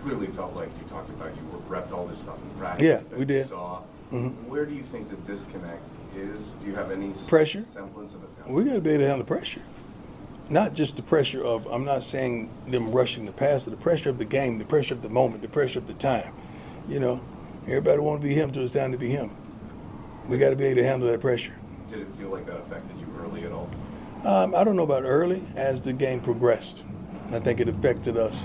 clearly felt like you talked about you were repped all this stuff in practice. Yeah, that we did. You saw. Mm-hmm. Where do you think the disconnect is? Do you have any Pressure. semblance of it? We got to be able to handle the pressure. Not just the pressure of, I'm not saying them rushing the passer, the pressure of the game, the pressure of the moment, the pressure of the time. You know, everybody want to be him till it's time to be him. We got to be able to handle that pressure. Did it feel like that affected you early at all? I don't know about early. As the game progressed, I think it affected us,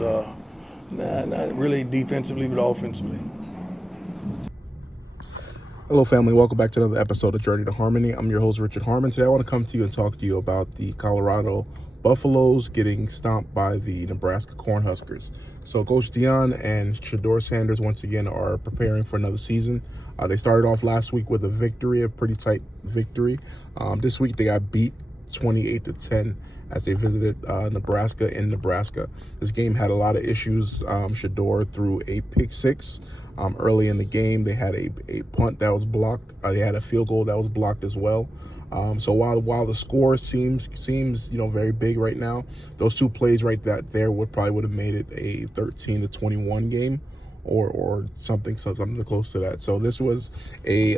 not really defensively, but offensively. Hello, family. Welcome back to another episode of Journey to Harmony. I'm your host, Richard Harmon. Today, I want to come to you and talk to you about the Colorado Buffaloes getting stomped by the Nebraska Cornhuskers. So, Coach Deion and Shedeur Sanders, once again, are preparing for another season. They started off last week with a victory, a pretty tight victory. This week, they got beat 28-10 as they visited Nebraska in Nebraska. This game had a lot of issues. Shedeur threw a pick six. Early in the game, they had a punt that was blocked. They had a field goal that was blocked as well. So while the score seems very big right now, those two plays right there would have made it a 13-21 game, or something close to that. So this was a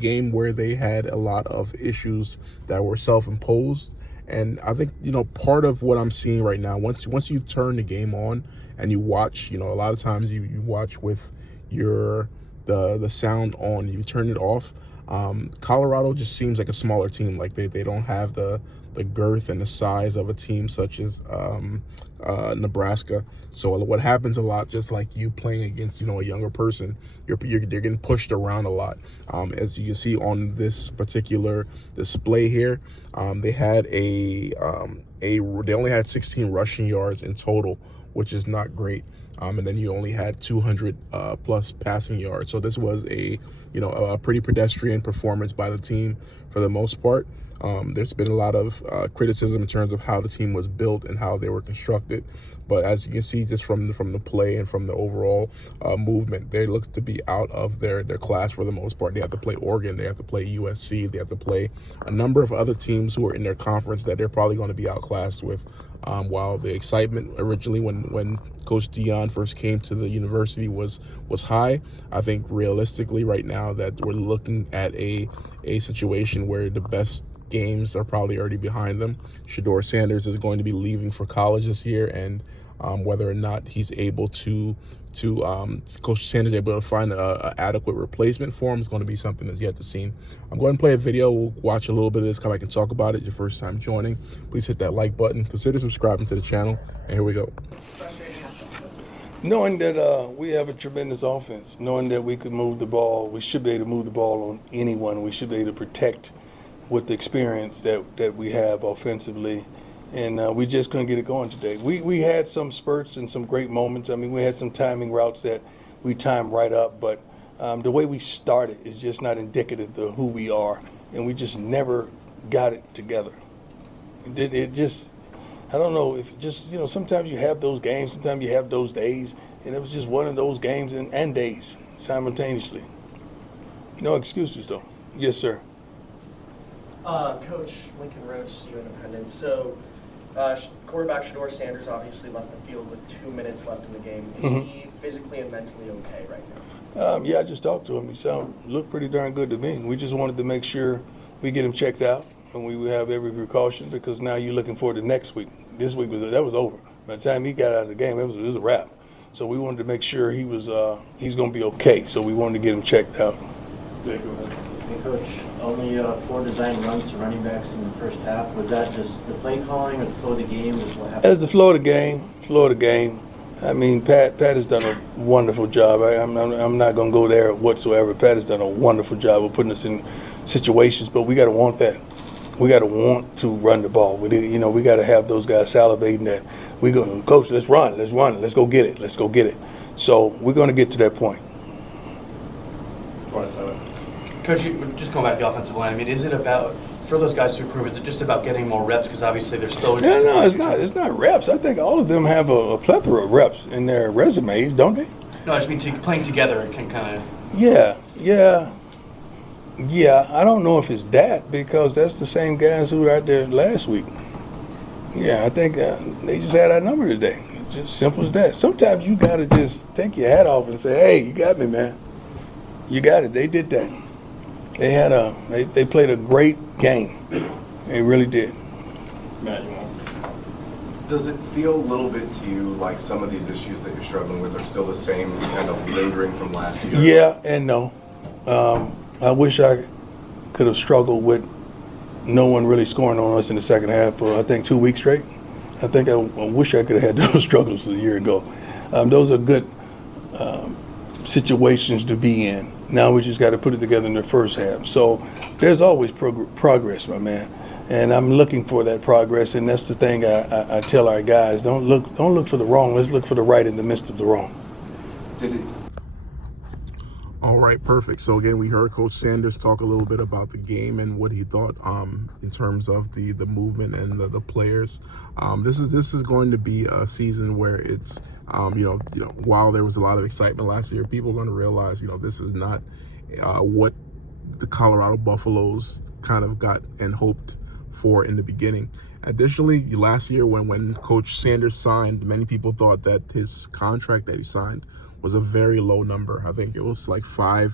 game where they had a lot of issues that were self-imposed. And I think, part of what I'm seeing right now, once you turn the game on and you watch, a lot of times you watch with the sound on, you turn it off. Colorado just seems like a smaller team. Like they don't have the girth and the size of a team such as Nebraska. So what happens a lot, just like you playing against a younger person, they're getting pushed around a lot. As you can see on this particular display here, they only had 16 rushing yards in total, which is not great. And then you only had 200 plus passing yards. So this was a pretty pedestrian performance by the team for the most part. There's been a lot of criticism in terms of how the team was built and how they were constructed. But as you can see, just from the play and from the overall movement, they looks to be out of their class for the most part. They have to play Oregon, they have to play USC, they have to play a number of other teams who are in their conference that they're probably going to be outclassed with. While the excitement originally when Coach Deion first came to the university was high, I think realistically right now that we're looking at a situation where the best games are probably already behind them. Shedeur Sanders is going to be leaving for college this year, and whether or not he's able to Coach Sanders able to find a adequate replacement for him is going to be something that's yet to see. I'm going to play a video. We'll watch a little bit of this, come back and talk about it. Your first time joining, please hit that like button. Consider subscribing to the channel, and here we go. Knowing that we have a tremendous offense, knowing that we could move the ball, we should be able to move the ball on anyone. We should be able to protect with the experience that we have offensively. And we just couldn't get it going today. We had some spurts and some great moments. I mean, we had some timing routes that we timed right up, but the way we started is just not indicative of who we are, and we just never got it together. It just, I don't know, if just, sometimes you have those games, sometimes you have those days, and it was just one of those games and days simultaneously. No excuses, though. Yes, sir. Coach, Lincoln Roach, CU Independent. So, quarterback Shedeur Sanders obviously left the field with 2 minutes left in the game. Is he physically and mentally okay right now? Yeah, I just talked to him. He looked pretty darn good to me. We just wanted to make sure we get him checked out, and we have every precaution, because now you're looking forward to next week. This week was over. By the time he got out of the game, it was a wrap. So we wanted to make sure he's going to be okay. So we wanted to get him checked out. Hey, Coach, only 4 design runs to running backs in the first half. Was that just the play calling or the flow of the game? What happened? As the flow of the game. I mean, Pat has done a wonderful job. I'm not going to go there whatsoever. Pat has done a wonderful job of putting us in situations, but we got to want that. We got to want to run the ball. We got to have those guys salivating that. We go, Coach, let's run, let's go get it. So we're going to get to that point. Coach, just going back to the offensive line, I mean, is it about, for those guys to improve, is it just about getting more reps? Because obviously they're still... No, it's not. It's not reps. I think all of them have a plethora of reps in their resumes, don't they? No, I just mean playing together can kind of... Yeah. I don't know if it's that, because that's the same guys who were out there last week. Yeah, I think they just had our number today. Just simple as that. Sometimes you got to just take your hat off and say, hey, you got me, man. You got it. They did that. They played a great game. They really did. Matt, you want? Does it feel a little bit to you like some of these issues that you're struggling with are still the same, kind of lingering from last year? Yeah and no. I wish I could have struggled with no one really scoring on us in the second half for, I think, 2 weeks straight. I wish I could have had those struggles a year ago. Those are good situations to be in. Now we just got to put it together in the first half. So there's always progress, my man. And I'm looking for that progress, and that's the thing I tell our guys: don't look for the wrong. Let's look for the right in the midst of the wrong. Did it? All right, perfect. So again, we heard Coach Sanders talk a little bit about the game and what he thought in terms of the movement and the players. This is going to be a season where it's while there was a lot of excitement last year, people are going to realize this is not what the Colorado Buffaloes kind of got and hoped for in the beginning. Additionally, last year when Coach Sanders signed, many people thought that his contract that he signed was a very low number. I think it was like five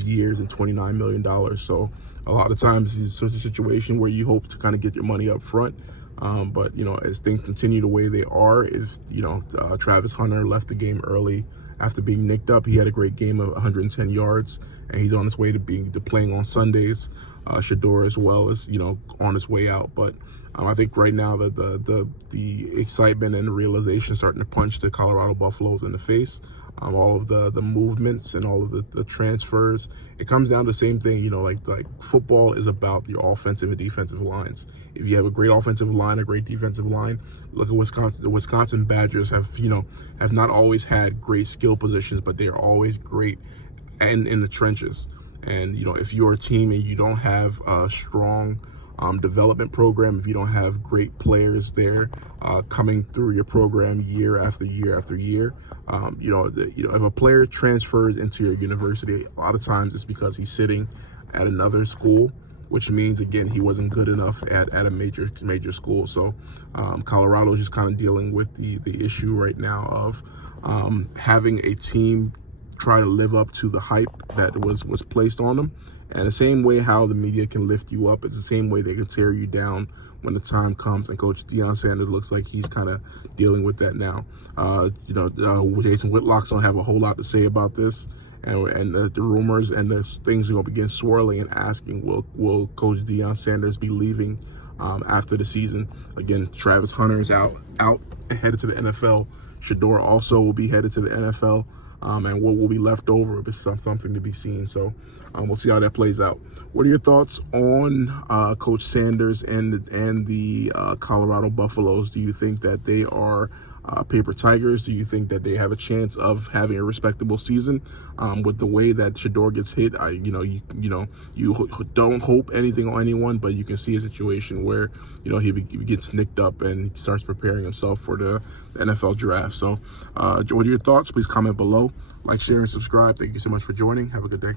years and $29 million. So a lot of times it's such a situation where you hope to kind of get your money up front. But as things continue the way they are, Travis Hunter left the game early after being nicked up. He had a great game of 110 yards, and he's on his way to playing on Sundays. Shador as well is on his way out. But I think right now that the excitement and the realization starting to punch the Colorado Buffaloes in the face. All of the movements and all of the transfers, it comes down to the same thing. Like football is about your offensive and defensive lines. If you have a great offensive line, a great defensive line, look at Wisconsin. The Wisconsin Badgers have not always had great skill positions, but they are always great and in the trenches. And if you're a team and you don't have a strong development program, if you don't have great players there coming through your program year after year after year, if a player transfers into your university, a lot of times it's because he's sitting at another school, which means again he wasn't good enough at a major school. So Colorado is just kind of dealing with the issue right now of having a team try to live up to the hype that was placed on them. And the same way how the media can lift you up, it's the same way they can tear you down when the time comes. And Coach Deion Sanders looks like he's kind of dealing with that now. Jason Whitlock's don't have a whole lot to say about this. And the rumors and the things are going to begin swirling and asking, will Coach Deion Sanders be leaving after the season? Again, Travis Hunter is out headed to the NFL. Shador also will be headed to the NFL. And what will be left over is something to be seen. So we'll see how that plays out. What are your thoughts on Coach Sanders and the Colorado Buffaloes? Do you think that they are paper tigers? Do you think that they have a chance of having a respectable season? With the way that Shador gets hit, you don't hope anything on anyone, but you can see a situation where he gets nicked up and starts preparing himself for the NFL draft. So what are your thoughts? Please comment below, like, share, and subscribe. Thank you so much for joining. Have a good day.